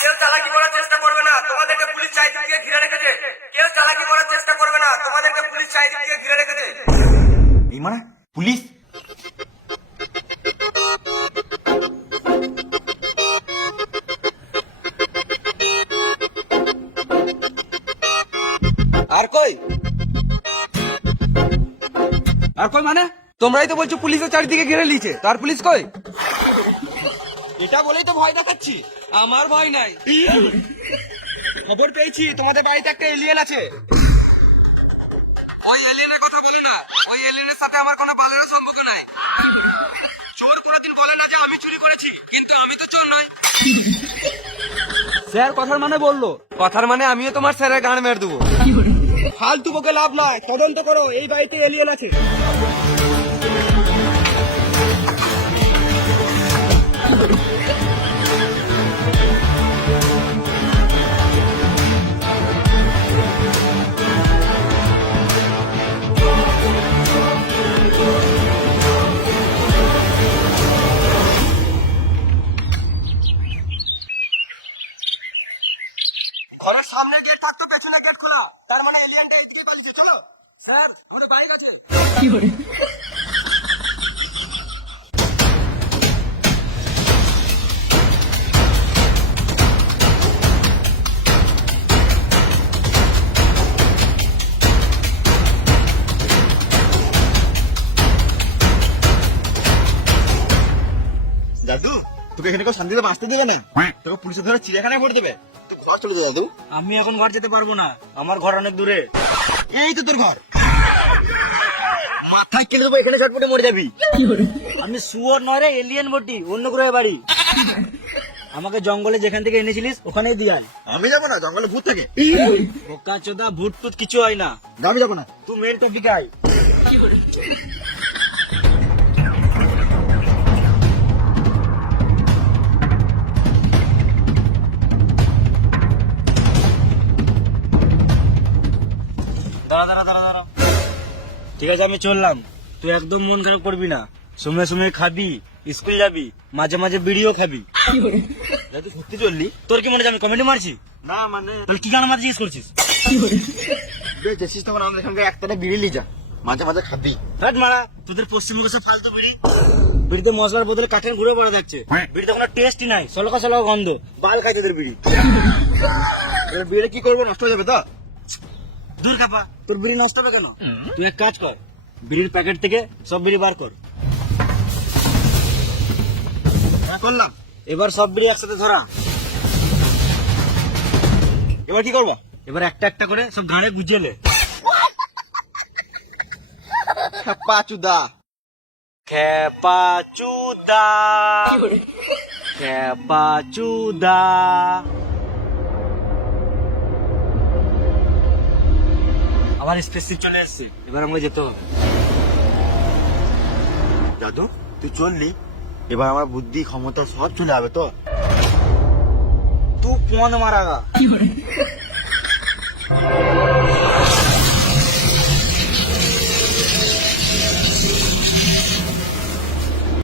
কেউ চালাকি করার চেষ্টা করবে না, তোমাদেরকে পুলিশ চারিদিক দিয়ে ঘিরে রেখেছে। কেউ চালাকি করার চেষ্টা করবে না, তোমাদেরকে পুলিশ চারিদিক দিয়ে ঘিরে রেখেছে। এই মানে পুলিশ? আর কই মানে তোমরাই তো বলছো পুলিশের চারিদিকে ঘিরে লিছে, তার পুলিশ কই? এটা বলেই তো ভয় দেখাচ্ছি, আমার ভয় নাই। খবর পেয়েছি তোমাদের বাড়িতে একটা এলিয়েন আছে। ওই এলিয়েনের কথা বলে না, ওই এলিয়েনের সাথে আমার কোনো বাজারের সম্পর্ক নাই। চোর কোনোদিন বলে না যে আমি চুরি করেছি, কিন্তু আমি তো চোর নই। স্যার কথার মানে বললো, কথার মানে আমিও তোমার স্যারের গান মেরে দেবো। ফালতু বকে লাভ নাই, তদন্ত করো, এই বাড়িতে এলিয়েন আছে। ঘরের সামনে গেট থাকতো, পেছনে গেট খোলো, তার মানে এলিয়েনটা এসকে বলছে। চলো স্যার, আমরা বাইরে আছে। দাদু, তোকে এখানে কেউ শান্তিতে বাঁচতে দেবে না, তোকে পুলিশে ধরে চিড়িয়াখানায় ভরে দেবে। তুই ঘর চলে যা দাদু। আমি এখন ঘর যেতে পারবো না, আমার ঘর অনেক দূরে। এই তো তোর ঘর। মাথায় কেটে দেবো, এখানে ছটপটে মরে যাবি। আমি শুয়োর নয় রে, এলিয়েন বটি, অন্য গ্রহে বাড়ি। আমাকে জঙ্গলে যেখান থেকে এনেছিলিস ওখানেই দিয়ে আয়। আমি যাবো না, জঙ্গলে ভূত থাকে। বোকা চোদা, ভূত টুত কিছু হয় না। আমি যাবো না। তুই মেন টপিকে আয়। দাঁড়া। ঠিক আছে, আমি চললাম। তুই একদম মন খারাপ করবি না, সময় সময় খাবি, স্কুল যাবি, মাঝে মাঝে বিড়িও খাবি। দাদু সত্যি চললি? তোর কি মনে হয় আমি কমেন্ট মারছি? না মানে তুই কি গান মার জিজ্ঞেস করছিস? বেঁচেছিস তখন আমাদের সঙ্গে একটানে বিড়ি যা, মাঝে মাঝে খাবি। হাট মারা, তোদের পশ্চিমবঙ্গে সব ফালতু বিড়ি। বিড়িতে মশলার বদলে কাঠের ঘুরে পড়ে যাচ্ছে। বিড়িতে কোনো টেস্টই নাই, সলকা গন্ধ, বাল খাই তোদের বিড়ি। এবার বিড়ি কি করবো, নষ্ট হয়ে যাবে তো? দূর কাপা, তোর বিড়ি নষ্ট হবে কেন? তুই এক কাজ কর, বিড়ির প্যাকেট থেকে সব বিড়ি বার কর। করলাম। এবার সব বিড়ি একসাথে ধরা। এবার কি করবো? এবার একটা একটা করে সব ঘাড়ে গুজিয়ে লে। পাচুদা। খেপাচুদা। আমার স্পেসিফিক চলে এসছে, এবার আমাকে যেতে হবে। দাদু তুই চললি, এবার আমার বুদ্ধি ক্ষমতা সব চলে যাবে তো। তুই ফোন মারাগা।